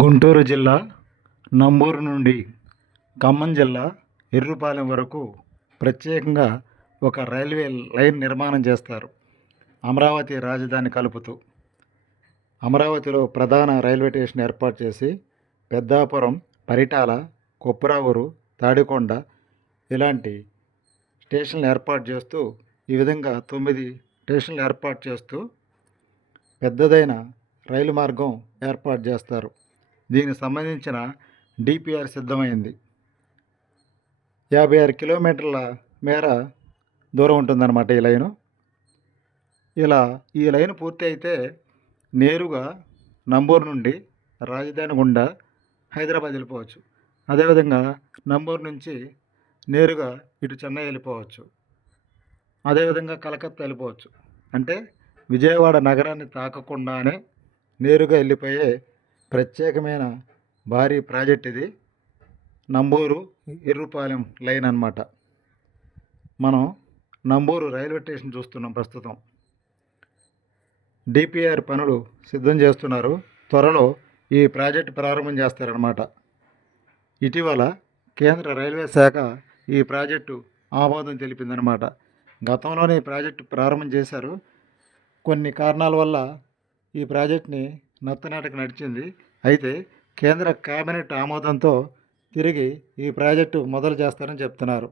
గుంటూరు జిల్లా నంబూరు నుండి ఖమ్మం జిల్లా ఎర్రుపాలెం వరకు ప్రత్యేకంగా ఒక రైల్వే లైన్ నిర్మాణం చేస్తారు. అమరావతి రాజధాని కలుపుతూ అమరావతిలో ప్రధాన రైల్వే స్టేషన్ ఏర్పాటు చేసి పెద్దాపురం పరిటాల కొప్పురావూరు తాడికొండ ఇలాంటి స్టేషన్లు ఏర్పాటు చేస్తూ ఈ విధంగా తొమ్మిది స్టేషన్లు ఏర్పాటు చేస్తూ పెద్దదైన రైలు మార్గం ఏర్పాటు చేస్తారు. దీనికి సంబంధించిన డిపిఆర్ సిద్ధమైంది. యాభై ఆరు కిలోమీటర్ల మేర దూరం ఉంటుందన్నమాట ఈ లైను. ఇలా ఈ లైన్ పూర్తి అయితే నేరుగా నంబూరు నుండి రాజధాని గుండా హైదరాబాద్ వెళ్ళిపోవచ్చు. అదేవిధంగా నంబూరు నుంచి నేరుగా ఇటు చెన్నై వెళ్ళిపోవచ్చు. అదేవిధంగా కలకత్తా వెళ్ళిపోవచ్చు. అంటే విజయవాడ నగరాన్ని తాకకుండానే నేరుగా వెళ్ళిపోయే ప్రత్యేకమైన భారీ ప్రాజెక్ట్ ఇది. నంబూరు ఎర్రుపాలెం లైన్ అన్నమాట. మనం నంబూరు రైల్వే స్టేషన్ చూస్తున్నాం ప్రస్తుతం. డిపిఆర్ పనులు సిద్ధం చేస్తున్నారు. త్వరలో ఈ ప్రాజెక్ట్ ప్రారంభం చేస్తారన్నమాట. ఇటీవల కేంద్ర రైల్వే శాఖ ఈ ప్రాజెక్టు ఆమోదం తెలిపిందనమాట గతంలోనే ఈ ప్రాజెక్టు ప్రారంభం చేశారు. కొన్ని కారణాల వల్ల ఈ ప్రాజెక్ట్ని నత్తనాటకు నడిచింది. అయితే కేంద్ర కేబినెట్ ఆమోదంతో తిరిగి ఈ ప్రాజెక్టు మొదలు చేస్తారని చెప్తున్నారు.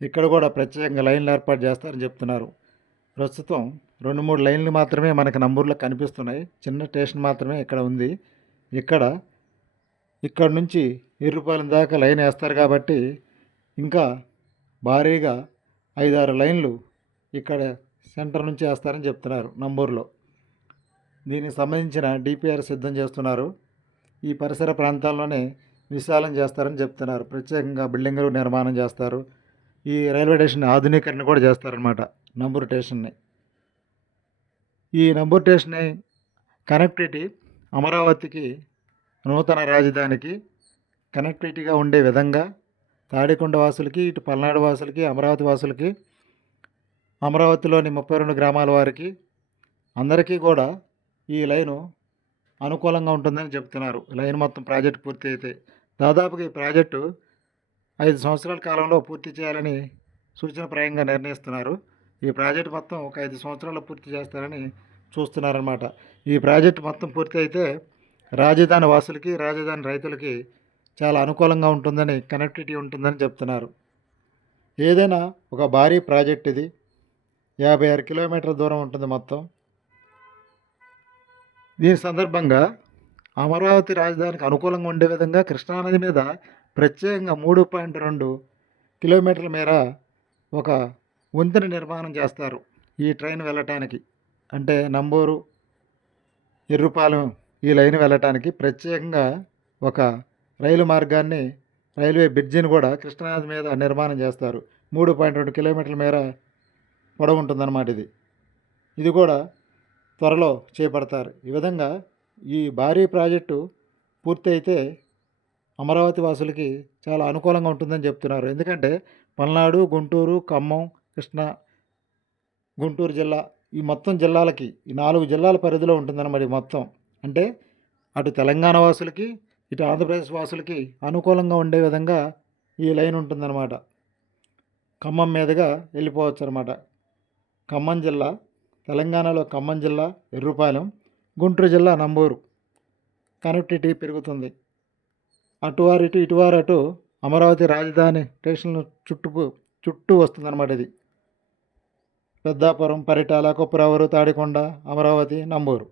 ఇక్కడ కూడా ప్రత్యేకంగా లైన్లు ఏర్పాటు చేస్తారని చెప్తున్నారు. ప్రస్తుతం రెండు మూడు లైన్లు మాత్రమే మనకి నంబూర్లో కనిపిస్తున్నాయి. చిన్న స్టేషన్ మాత్రమే ఇక్కడ ఉంది. ఇక్కడ ఇక్కడ నుంచి ఇరుపాలెం దాకా లైన్ వేస్తారు కాబట్టి ఇంకా భారీగా ఐదారు లైన్లు ఇక్కడ సెంటర్ నుంచి వేస్తారని చెప్తున్నారు నంబూరులో. దీనికి సంబంధించిన డిపిఆర్ సిద్ధం చేస్తున్నారు. ఈ పరిసర ప్రాంతాల్లోనే విశాలం చేస్తారని చెప్తున్నారు. ప్రత్యేకంగా బిల్డింగులు నిర్మాణం చేస్తారు. ఈ రైల్వే స్టేషన్ ఆధునీకరణ కూడా చేస్తారనమాట నంబూరు స్టేషన్ని. ఈ నంబూరు స్టేషన్ని కనెక్టివిటీ అమరావతికి నూతన రాజధానికి కనెక్టివిటీగా ఉండే విధంగా తాడికొండ వాసులకి ఇటు పల్నాడు వాసులకి అమరావతి వాసులకి అమరావతిలోని ముప్పై రెండు గ్రామాల వారికి అందరికీ కూడా ఈ లైను అనుకూలంగా ఉంటుందని చెప్తున్నారు. లైన్ మొత్తం ప్రాజెక్ట్ పూర్తి అయితే దాదాపుగా ఈ ప్రాజెక్టు ఐదు సంవత్సరాల కాలంలో పూర్తి చేయాలని సూచనప్రాయంగా నిర్ణయిస్తున్నారు. ఈ ప్రాజెక్టు మొత్తం ఒక ఐదు సంవత్సరాలు పూర్తి చేస్తారని చూస్తున్నారన్నమాట. ఈ ప్రాజెక్ట్ మొత్తం పూర్తి అయితే రాజధాని వాసులకి రాజధాని రైతులకి చాలా అనుకూలంగా ఉంటుందని కనెక్టివిటీ ఉంటుందని చెప్తున్నారు. ఏదైనా ఒక భారీ ప్రాజెక్ట్ ఇది. యాభై ఆరు కిలోమీటర్ల దూరం ఉంటుంది మొత్తం. దీని సందర్భంగా అమరావతి రాజధానికి అనుకూలంగా ఉండే విధంగా కృష్ణానది మీద ప్రత్యేకంగా మూడు పాయింట్ రెండు కిలోమీటర్ల మేర ఒక వంతెన నిర్మాణం చేస్తారు ఈ ట్రైన్ వెళ్ళటానికి. అంటే నంబూరు ఎర్రుపాలెం ఈ లైన్ వెళ్ళటానికి ప్రత్యేకంగా ఒక రైలు మార్గాన్ని రైల్వే బ్రిడ్జిని కూడా కృష్ణానది మీద నిర్మాణం చేస్తారు. మూడు పాయింట్ రెండు కిలోమీటర్ల మేర పొడవు ఉంటుందన్నమాట ఇది. ఇది కూడా త్వరలో చేపడతారు. ఈ విధంగా ఈ భారీ ప్రాజెక్టు పూర్తి అయితే అమరావతి వాసులకి చాలా అనుకూలంగా ఉంటుందని చెప్తున్నారు. ఎందుకంటే పల్నాడు గుంటూరు ఖమ్మం కృష్ణా గుంటూరు జిల్లా ఈ మొత్తం జిల్లాలకి ఈ నాలుగు జిల్లాల పరిధిలో ఉంటుందన్నమాట ఈ మొత్తం. అంటే అటు తెలంగాణ వాసులకి ఇటు ఆంధ్రప్రదేశ్ వాసులకి అనుకూలంగా ఉండే విధంగా ఈ లైన్ ఉంటుందన్నమాట. ఖమ్మం మీదుగా వెళ్ళిపోవచ్చు అనమాట ఖమ్మం జిల్లా తెలంగాణలో ఖమ్మం జిల్లా ఎర్రుపాలెం గుంటూరు జిల్లా నంబూరు. కనెక్టివిటీ పెరుగుతుంది. అటువారు ఇటు ఇటువారు అటు అమరావతి రాజధాని స్టేషన్ చుట్టుకు చుట్టూ వస్తుందన్నమాట ఇది. పెద్దాపురం పరిటాల కొప్పురావూరు తాడికొండ అమరావతి నంబూరు.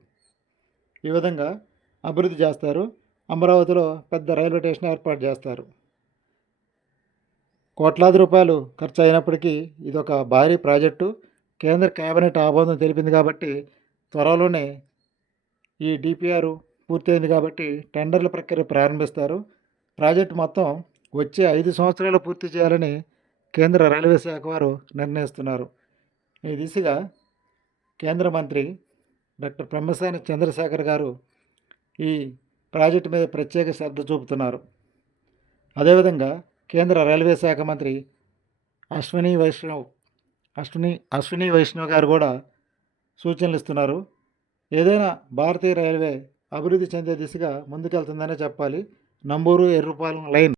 ఈ విధంగా అభివృద్ధి చేస్తారు. అమరావతిలో పెద్ద రైల్వే స్టేషన్ ఏర్పాటు చేస్తారు. కోట్లాది రూపాయలు ఖర్చు అయినప్పటికీ ఇది ఒక భారీ ప్రాజెక్టు. కేంద్ర కేబినెట్ ఆమోదం తెలిపింది కాబట్టి త్వరలోనే ఈ డిపిఆర్ పూర్తయింది కాబట్టి టెండర్ల ప్రక్రియ ప్రారంభిస్తారు. ప్రాజెక్టు మొత్తం వచ్చే ఐదు సంవత్సరాలు పూర్తి చేయాలని కేంద్ర రైల్వే శాఖ వారు నిర్ణయిస్తున్నారు. ఈ దిశగా కేంద్ర మంత్రి డాక్టర్ బ్రహ్మసాని చంద్రశేఖర్ గారు ఈ ప్రాజెక్టు మీద ప్రత్యేక శ్రద్ధ చూపుతున్నారు. అదేవిధంగా కేంద్ర రైల్వే శాఖ మంత్రి అశ్విని వైష్ణవ్ అశ్విని అశ్విని వైష్ణవ్ గారు కూడా సూచనలు ఇస్తున్నారు. ఏదైనా భారతీయ రైల్వే అభివృద్ధి చెందే దిశగా ముందుకెళ్తుందనే చెప్పాలి. నంబూరు ఎర్రుపాలెం లైన్.